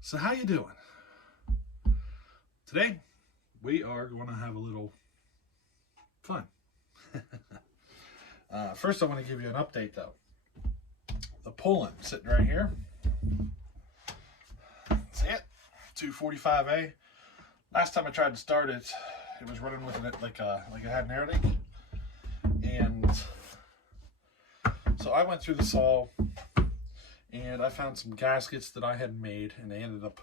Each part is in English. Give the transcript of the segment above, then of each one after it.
So how you doing? Today we are going to have a little fun. First I want to give you an update though. The pull-in sitting right here. That's it. 245A. Last time I tried to start it, it was running with it like it had an air leak. And so I went through the saw and I found some gaskets that I had made and they ended up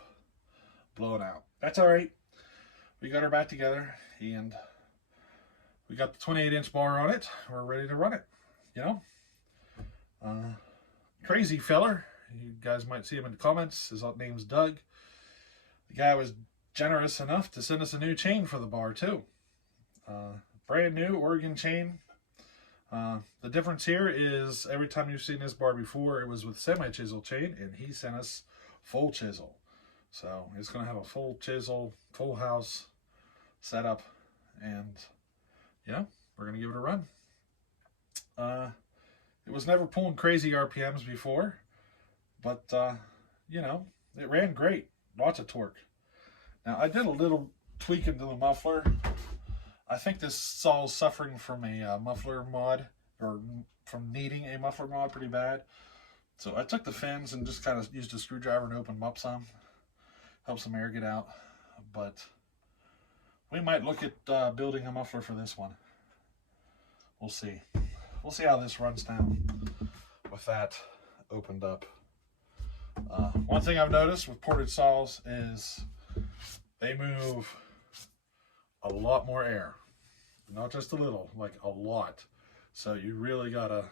blowing out. That's all right. We got her back together and we got the 28-inch bar on it. We're ready to run it, you know. Crazy feller. You guys might see him in the comments. His name's Doug. The guy was generous enough to send us a new chain for the bar too. Brand new Oregon chain. The difference here is every time you've seen this bar before, it was with semi-chisel chain, and he sent us full chisel. So it's going to have a full chisel, full house setup, and yeah, we're going to give it a run. It was never pulling crazy RPMs before, but you know, it ran great. Lots of torque. Now I did a little tweaking to the muffler. I think this saw is suffering from a muffler mod, or from needing a muffler mod pretty bad. So I took the fins and just kind of used a screwdriver to open them up some. Help some air get out. But we might look at building a muffler for this one. We'll see. We'll see how this runs down with that opened up. One thing I've noticed with ported saws is they move a lot more air, not just a little, like a lot. So you really gotta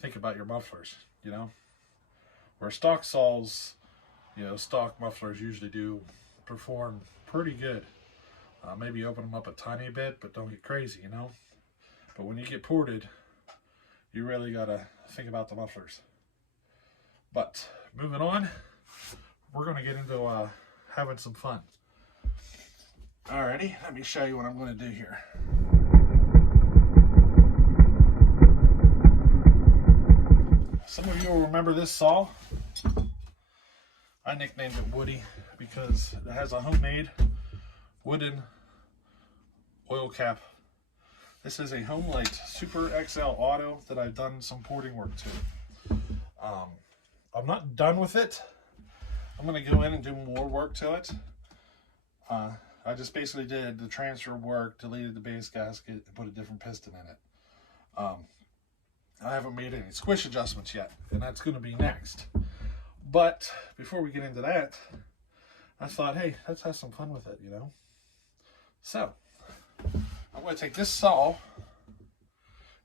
think about your mufflers, you know. Where stock saws, you know, stock mufflers usually do perform pretty good. Maybe open them up a tiny bit, but don't get crazy, you know. But when you get ported, you really gotta think about the mufflers. But moving on, we're gonna get into having some fun. Alrighty, let me show you what I'm going to do here. Some of you will remember this saw. I nicknamed it Woody because it has a homemade wooden oil cap. This is a Homelite Super XL Auto that I've done some porting work to. I'm not done with it. I'm going to go in and do more work to it. I just basically did the transfer work, deleted the base gasket, and put a different piston in it. I haven't made any squish adjustments yet, and that's going to be next. But before we get into that, I thought, hey, let's have some fun with it, you know? So, I'm going to take this saw,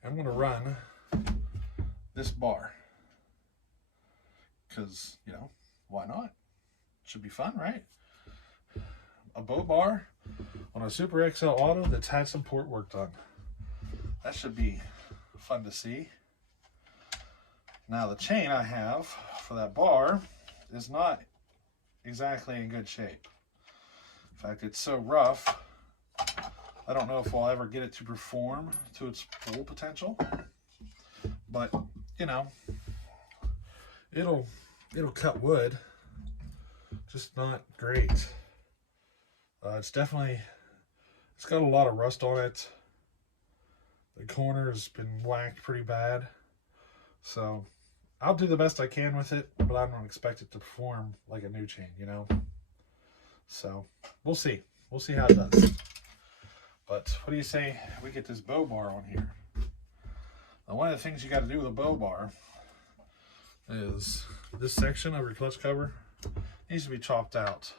and I'm going to run this bar. Because, you know, why not? Should be fun, right? A bow bar on a Super XL Auto that's had some port work done. That should be fun to see. Now the chain I have for that bar is not exactly in good shape. In fact, it's so rough, I don't know if we'll ever get it to perform to its full potential. But, you know, it'll cut wood, just not great. It's got a lot of rust on it. The corner's been whacked pretty bad. So I'll do the best I can with it, but I don't expect it to perform like a new chain, you know? So we'll see. We'll see how it does. But what do you say we get this bow bar on here? Now, one of the things you got to do with a bow bar is this section of your clutch cover needs to be chopped out.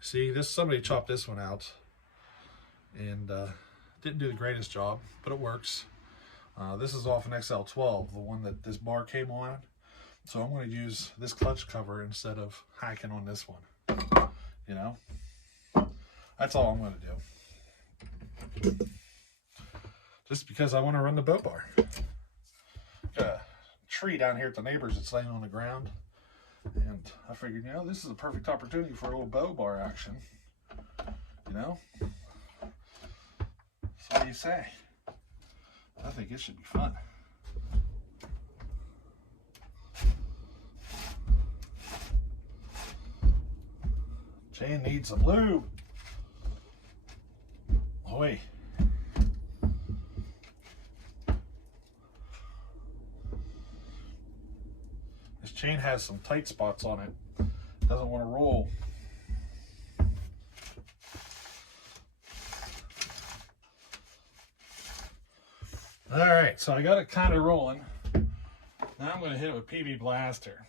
See, somebody chopped this one out and didn't do the greatest job, but it works. This is off an XL12, the one that this bar came on. So I'm going to use this clutch cover instead of hacking on this one. You know, that's all I'm going to do. Just because I want to run the bow bar. Got a tree down here at the neighbor's that's laying on the ground. And I figured, you know, this is a perfect opportunity for a little bow bar action. You know? So what do you say? I think it should be fun. Chain needs some lube. Oh, wait. This chain has some tight spots on it. Doesn't want to roll. All right, so I got it kind of rolling. Now I'm going to hit it with PB Blaster.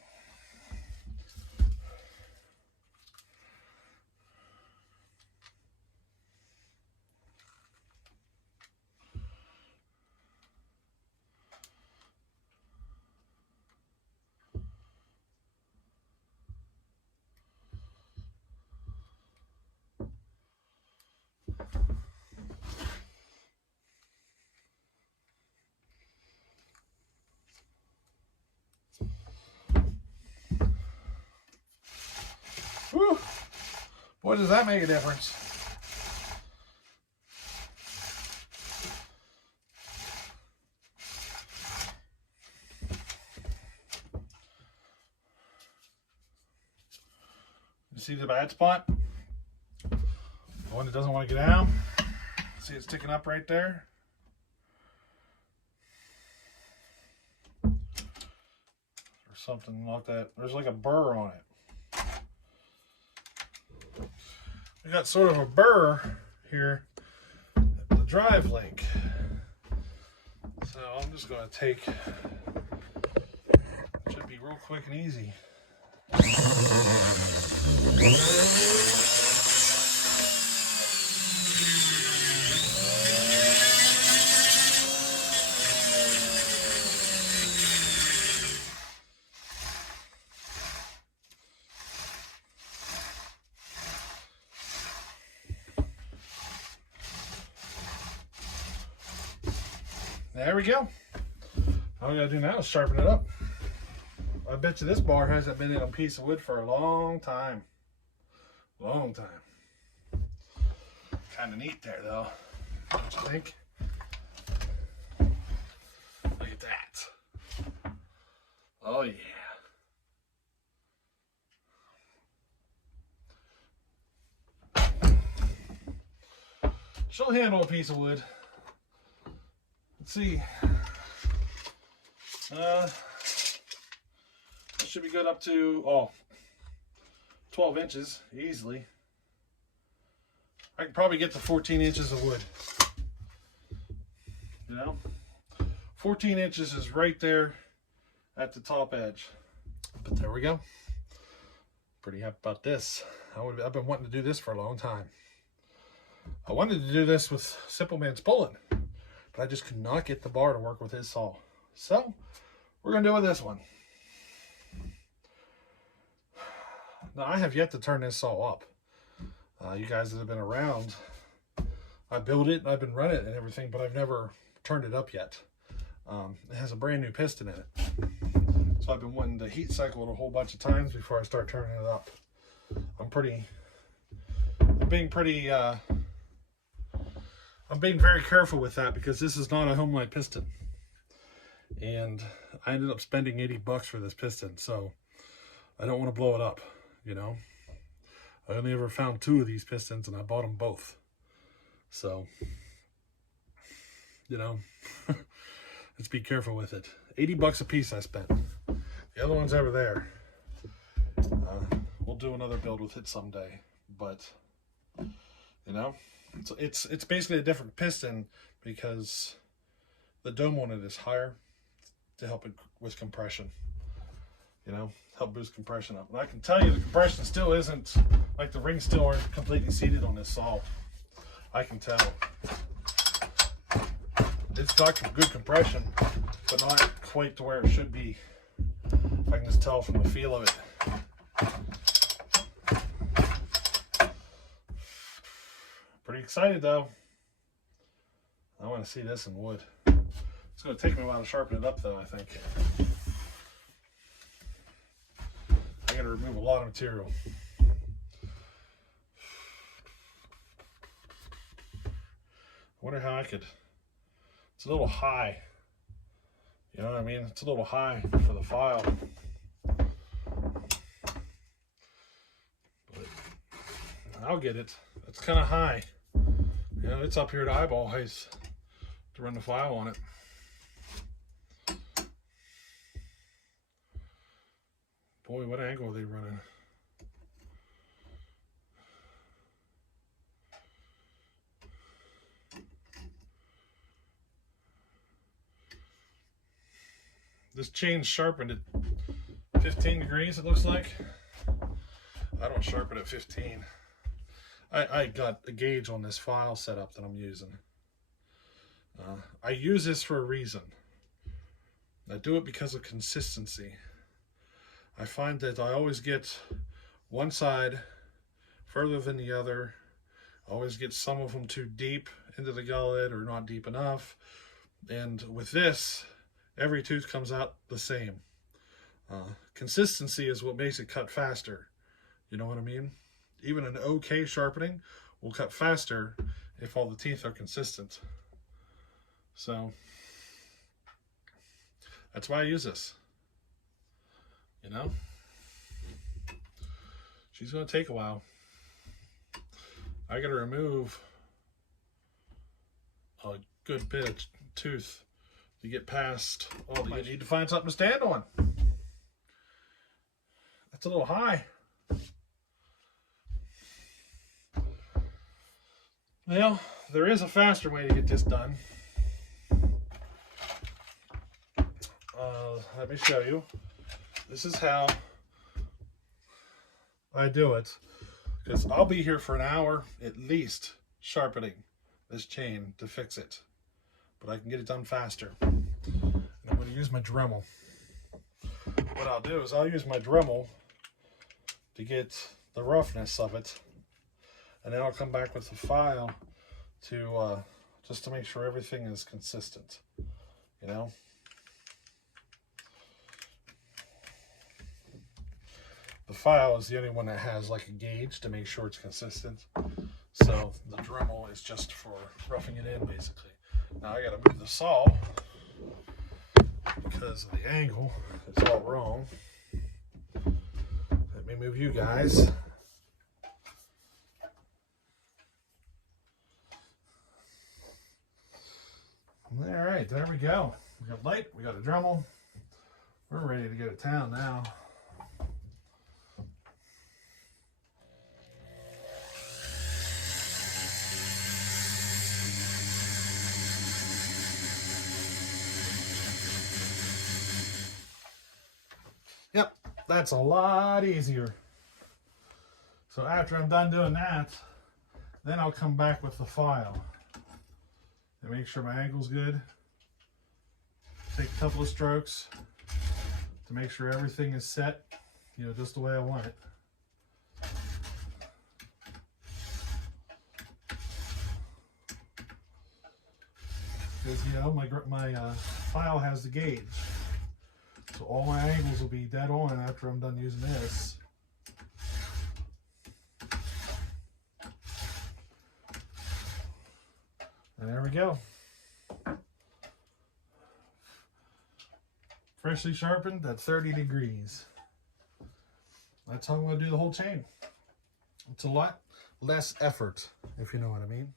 Whew. Boy, does that make a difference. You see the bad spot? The one that doesn't want to get out. See it sticking up right there? Or something like that. There's like a burr on it. We got sort of a burr here at the drive link. So I'm just going to take, it should be real quick and easy. There we go. All we gotta do now is sharpen it up. I bet you this bar hasn't been in a piece of wood for a long time. Long time. Kind of neat there though, don't you think? Look at that. Oh yeah. She'll handle a piece of wood. Let's see. Should be good up to 12 inches easily. I can probably get to 14 inches of wood. You know, 14 inches is right there at the top edge. But there we go. Pretty happy about this. I've been wanting to do this for a long time. I wanted to do this with Simple Man's Pulling, but I just could not get the bar to work with his saw. So we're gonna do it with this one. Now I have yet to turn this saw up. You guys that have been around, I built it and I've been running it and everything, but I've never turned it up yet. It has a brand new piston in it. So I've been wanting to heat cycle it a whole bunch of times before I start turning it up. I'm being very careful with that because this is not a Homelite piston. And I ended up spending 80 bucks for this piston, so I don't want to blow it up, you know. I only ever found 2 of these pistons and I bought them both. So, you know, let's be careful with it. 80 bucks a piece I spent. The other one's over there. We'll do another build with it someday, but you know, it's basically a different piston because the dome on it is higher to help it with compression. You know, help boost compression up. And I can tell you the compression still isn't, like the rings still aren't completely seated on this saw. I can tell. It's got good compression, but not quite to where it should be. I can just tell from the feel of it. Pretty excited though. I want to see this in wood. It's going to take me a while to sharpen it up though, I think. I got to remove a lot of material. I wonder how I could. It's a little high. You know what I mean? It's a little high for the file. But I'll get it. It's kind of high. You know, it's up here to eyeball height to run the file on it. Boy, what angle are they running? This chain's sharpened at 15 degrees, it looks like. I don't sharpen at 15. I got a gauge on this file setup that I'm using. I use this for a reason. I do it because of consistency. I find that I always get one side further than the other. I always get some of them too deep into the gullet or not deep enough. And with this, every tooth comes out the same. Consistency is what makes it cut faster. You know what I mean? Even an okay sharpening will cut faster if all the teeth are consistent. So that's why I use this. You know? She's going to take a while. I got to remove a good bit of tooth to get past all the... You need to find something to stand on. That's a little high. Well, there is a faster way to get this done. Let me show you. This is how I do it. Because I'll be here for an hour at least sharpening this chain to fix it. But I can get it done faster. And I'm going to use my Dremel. What I'll do is I'll use my Dremel to get the roughness of it. And then I'll come back with the file to just to make sure everything is consistent, you know. The file is the only one that has like a gauge to make sure it's consistent. So the Dremel is just for roughing it in, basically. Now I gotta move the saw because of the angle. It's all wrong. Let me move you guys. All right, there we go. We got light, we got a Dremel. We're ready to go to town now. Yep, that's a lot easier. So after I'm done doing that, then I'll come back with the file and make sure my angle's good. Take a couple of strokes to make sure everything is set, you know, just the way I want it. Because, you know, my file has the gauge. So all my angles will be dead on after I'm done using this. And there we go. Freshly sharpened at 30 degrees. That's how I'm going to do the whole chain. It's a lot less effort, if you know what I mean.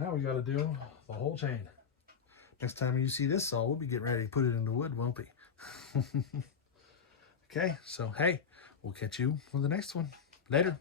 Now we got to do the whole chain. Next time you see this saw, we'll be getting ready to put it in the wood, won't we? Okay, so hey, we'll catch you on the next one. Later.